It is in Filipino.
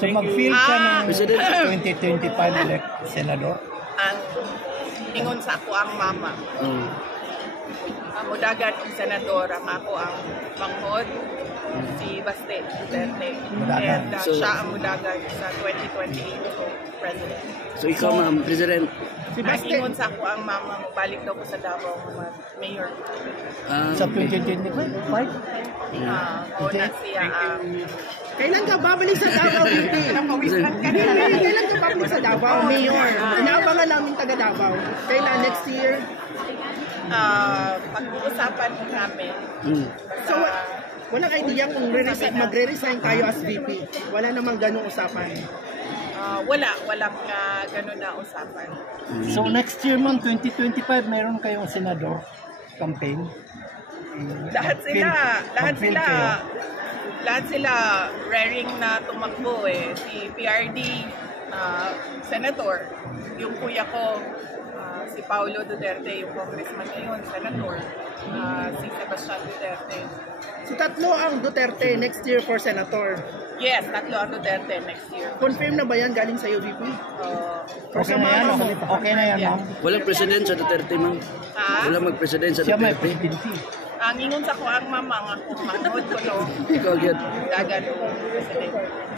So mag-field ka ng President. 2025 elect senador? Ang ingon sa ako ang mama. Mudagan ang senador, ang ako ang manghod, si Baste Duterte. Mudagan. And So, siya ang mudagan sa 2028 so president. So ikaw ma'am, President. Si Baste. Ingon sa ako ang mama, balik daw ko sa Davao, mayor. Sa 2025? O na siya ang... Kailan ka babalik sa Davao, VP? Kailan ka babalik sa Davao, Mayor? Inaabangan namin taga Davao. Kailan next year? Pag-uusapan namin. So, walang idea kung magre-resign tayo as VP. Wala namang ganong usapan. Walang ganun na usapan. So next year ma'am, 2025, mayroon kayong senador campaign? Lahat sila raring na tumakbo eh. Si PRD, senator, yung kuya ko, si Paulo Duterte, yung congressman ngayon, senator, si Sebastian Duterte. So, tatlo ang Duterte next year for senator. Yes, tatlo ang Duterte next year. Confirm na ba yan galing sa'yo, VP? Okay na yan, okay na yan ma'am. Walang president sa Duterte ma'am. Walang mag-president sa Siya may Duterte. presidency. Ang ingon sa ko ang mama nga kung manghod ko no, Ikaw agad. dagan ko president.